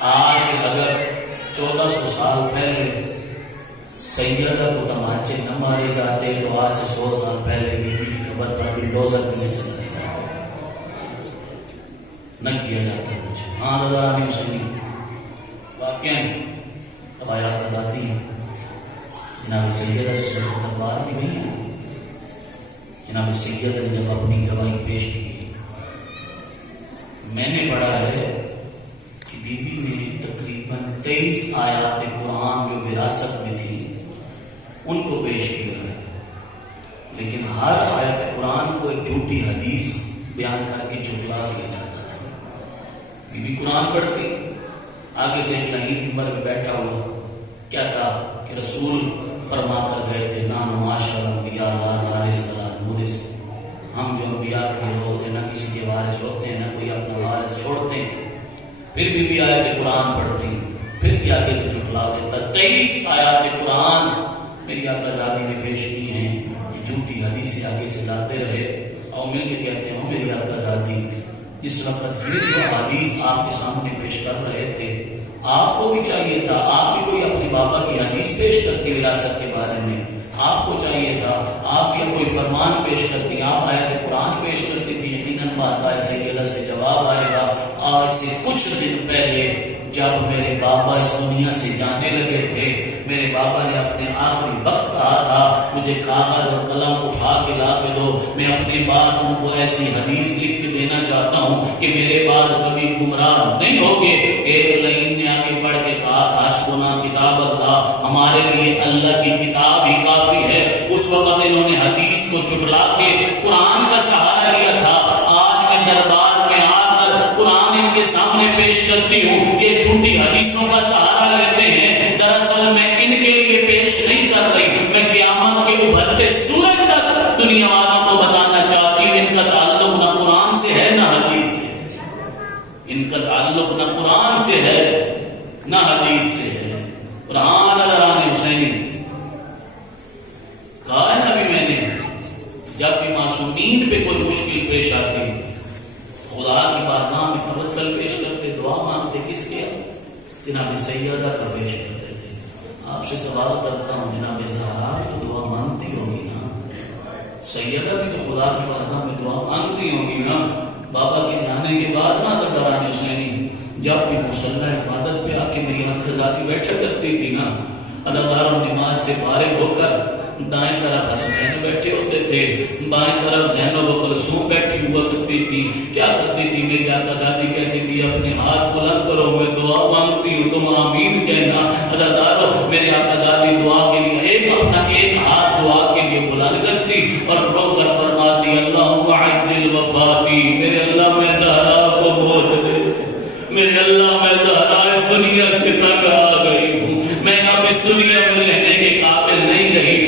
آج سے اگر 1400 سال پہلے سیدہ کو تمانچے نہ مارے جاتے تو آج سے 100 سال پہلے بی بی کی قبر پر بلڈوزر بھی نہ چلایا جاتا، نہ کیا جاتا کچھ۔ ہاں رضا حسینی واقعہ روایات بتاتی ہیں جناب سیدہ سے دربار میں نہیں ہے، جناب سیدہ نے جب اپنی گواہی پیش کی، میں نے پڑھا ہے کہ بی بی نے تقریباً 23 آیات قرآن جو وراثت میں تھی ان کو پیش کیا ہے، لیکن ہر آیت قرآن کو ایک جھوٹی حدیث بیان کر کے جھٹلا دیا جاتا تھا۔ بی بی قرآن پڑھتی، آگے سے کہیں ممبر میں بیٹھا ہوا کیا تھا کہ رسول فرما کر گئے تھے نانو معاشر الانبیاء لا نارث ولا نورث، ہم جو انبیاء کے لوگ ہیں نہ کسی کے وارث ہوتے ہیں نہ کوئی اپنا وارث چھوڑتے ہیں۔ پھر بھی آیت قرآن پڑھتی، پھر بھی آگے سے جھٹلا دیتا۔ 23 آیات قرآن میری آقا زادی نے پیش کی ہیں، یہ جھوٹی حدیثیں آگے سے لاتے رہے اور مل کے کہتے ہیں میری آقا زادی اس وقت یہ جو حدیث آپ کے سامنے پیش کر رہے تھے آپ کو بھی چاہیے تھا، آپ بھی کوئی اپنے بابا کی حدیث پیش کرتی وراثت کے بارے میں، آپ کو چاہیے تھا آپ بھی کوئی فرمان پیش کرتی، آپ آیت قرآن پیش کرتی تھی۔ یقیناً بارگاہ سیدہ سے جواب آئے گا، آج سے کچھ دن پہلے جب میرے بابا اس دنیا سے جانے لگے تھے، میرے بابا نے اپنے آخری وقت کہا تھا مجھے کاغذ اور قلم اٹھا کے لا کے دو، میں اپنے بعد تم کو ایسی حدیث لکھ کے دینا چاہتا ہوں کہ میرے بعد کبھی گمراہ نہیں ہوگے۔ ایک لائن نے آگے بڑھ کے کہا حسبنا کتاب اللہ، ہمارے لیے اللہ کی کتاب ہی کافی ہے۔ اس وقت انہوں نے حدیث کو جھٹلا کے قرآن کا سہارا لیا تھا، آج میں دربار میں آ کر قرآن ان کے سامنے پیش کرتی ہوں، یہ جھوٹی حدیثوں کا سہارا لیتے ہیں۔ دراصل میں ان کے لیے پیش نہیں کر رہی، میں قیامت کے ابھرتے سورج تک دنیا والوں کو بتانا چاہتی ہوں ان کا تعلق نہ قرآن سے ہے نہ حدیث سے، ان کا تعلق نہ قرآن سے ہے نہ حدیث سے ہے۔ قرآن علی حسینی کہا ہے نا بھی میں نے، جب بھی معصومین پہ کوئی مشکل پیش آتی خدا کی بارگاہ میں توسل پیش کرتے، دعا مانگتے، کس کے؟ جناب سیدہ کا پیش کرتے تھے۔ آپ سے سوال کرتا ہوں جناب زہرا بھی تو دعا مانگتی ہوگی نا، سیدہ بھی تو خدا کی بارگاہ میں دعا مانگتی ہوگی نا۔ بابا کے جانے کے بعد نا دربار حسینی جب بھی مصلی عبادت پہ آ کے میری آنکھ زادی بیٹھا کرتی تھی نا، اداکاروں نماز سے فارغ ہو کر دائیں طرف حسنین بیٹھے ہوتے تھے، بائیں طرف زینب و کلثوم بیٹھی ہوا کرتی تھی، کیا کرتی تھی میری آقا زادی کہتی تھی اپنے ہاتھ بلند کرو میں دعا مانگتی ہوں تم آمین کہنا۔ اداکاروں میرے آقا زادی دعا کے لیے اپنا ایک ہاتھ دعا کے لیے بلند کرتی اور رو کر فرماتی اللہم عجل وفاتی، میرے اللہ میں زہرا کو موت دے، میرے اللہ میں زہرا اس دنیا سے تنگ آ گئی ہوں، میں اب اس دنیا میں رہنے کے قابل نہیں رہی۔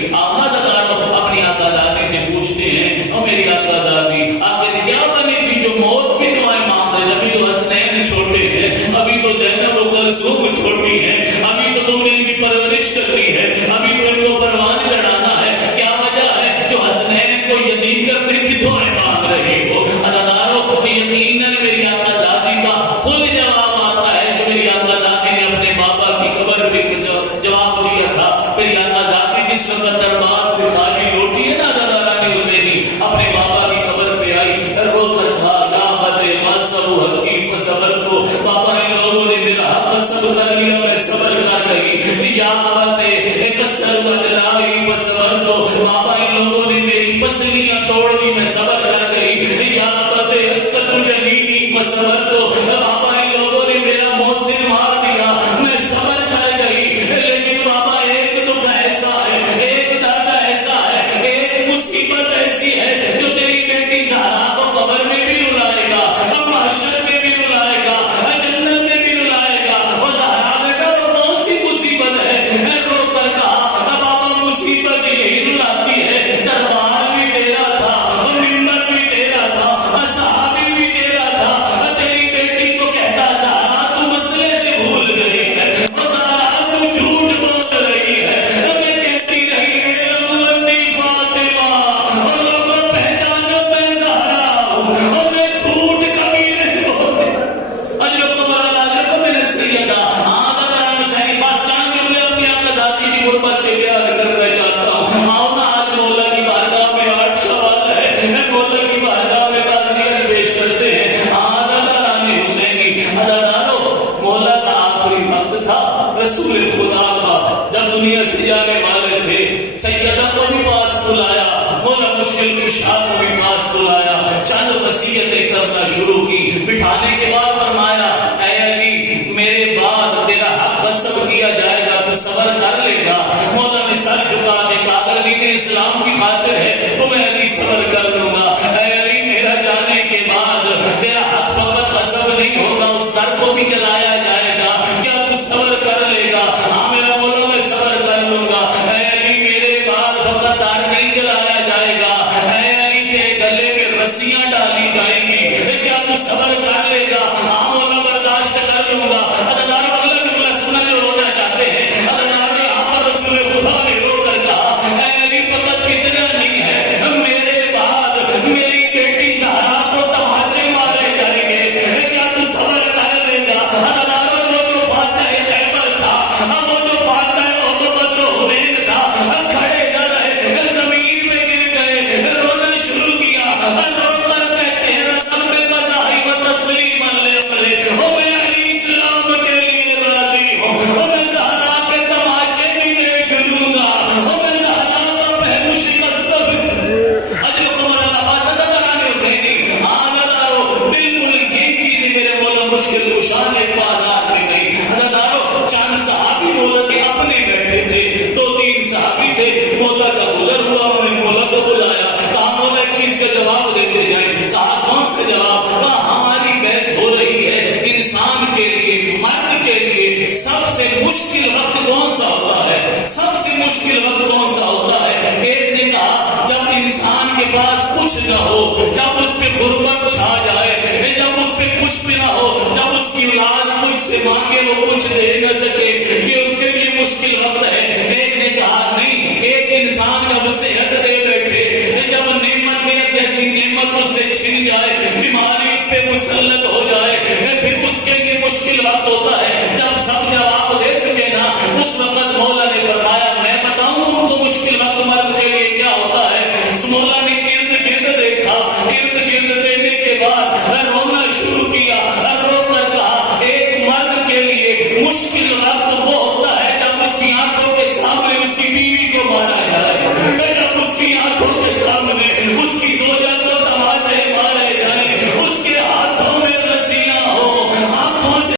اپنی آقا زادی سے پوچھتے ہیں اور میری آقا زادی آخر کیا بنی تھی جو موت کی دعائیں مانگ رہے؟ ابھی تو حسنین چھوٹے ہیں، ابھی تو زینب و کلثوم چھوٹی ہیں، ابھی تو تم نے ان کی پرورش کرنی ہے، ابھی تو ان کو پروان چڑھانا ہے، کیا وجہ ہے جو حسنین کو یتیم کرنے کی دعائیں مانگ رہے ہو؟ اداکاروں یقیناً میری آقا زادی کا خود جواب آتا ہے جو میری آقا زادی نے اپنے بابا کی قبر پہ جواب دیا تھا۔ میری آقا زادی جس وقت دربار سے خالی لوٹی ہے نا رانی حسینی اپنے بابا کی قبر پہ آئی، رو کر کہا یا بدے مصب حقیق صبر کو، بابا ان لوگوں نے میرا حق صبر کر لیا میں صبر کر گئی، یا بدے جانے والے تھے، سیدہ کو بھی پاس بلایا، مولا مشکل کشا کو بھی پاس بلایا، چند وصیتیں کرنا شروع کی۔ بٹھانے کے بعد فرمایا اے علی میرے بعد تیرا حق غصب کیا جائے گا تو صبر کر لے گا؟ مولا نے سر جھکا کے کہا اگر دین اسلام کی خاطر ہے تو میں علی صبر کر لوں گا۔ اے علی میرا جانے کے بعد تیرا حق فقط غصب نہیں ہوگا، اس در کو بھی چلایا جائے گا، کیا تو صبر کر لے گا؟ ہاں میرا مولا میں صبر کر لوں گا۔ اے علی میرے بعد فقط در نہیں چلایا جائے گا، اے علی تیرے گلے میں رسیاں ڈالی جائیں گی، کیا تو صبر کر لے گا؟ ہاں مولا برداشت کر لوں گا۔ ادنار اگلا جملہ سننا جو رونا چاہتے ہیں، ادنار یہاں پر رسول خدا نے رو کر کہا اے علی فقط اتنا نہیں ہے، میرے بعد میری بیٹی زہرا کو تماچے مارے جائیں گے، کیا تو صبر کر لے گا؟ ادنار وہ جو فاتح خیبر تھا، وہ جو فاتح بدر و حنین تھا، کھڑے نہ رہے، زمین پہ گر گئے، رونا شروع کیا، رو کر کہتے ہیں رقم میں قضائی و تسلیم اللہ، میں علی اسلام کے لیے راضی ہوں، میں زہرا کے تماچے بھی دیکھ لوں گا، میں زہرا کا پہلو شکست اجل قمر اللہ پاس ادارانے حسینی آنادارو، بالکل یہ چیز میرے مولا مشکل کشان ایک بازار میں گئی۔ ادارو چند صحابی مولا کے اپنے بیٹھے تھے، دو تین صحابی تھے، مولا کا گزر ہوا، انہوں نے مولا کو بلایا، کہا مولا ایک چیز کا جواب دیتے جائیں، کہا کون سے جواب؟ کہا ہماری بحث ہو رہی ہے انسان کے لیے، مرد کے لیے سب سے مشکل وقت کون سا ہوتا ہے، سب سے مشکل وقت کون سا ہوتا ہے؟ ایک نے کہا جب انسان کے پاس کچھ نہ ہو، جب اس پہ غربت چھا جائے، جب اس پہ کچھ بھی نہ ہو، جب اس کی اولاد کچھ سے مانگے وہ کچھ دے نہ سکے، یہ اس کے لیے مشکل وقت ہے۔ ایک نے کہا نہیں، ایک انسان جب صحت دے بیٹھے، جب نعمت صحت جیسی نعمت اس سے چھن جائے، بیماری اس پہ مسلط ہو جائے، پھر اس کے لیے مشکل وقت ہوتا ہے۔ جب سب جواب دے چکے نا، اس وقت مولا نے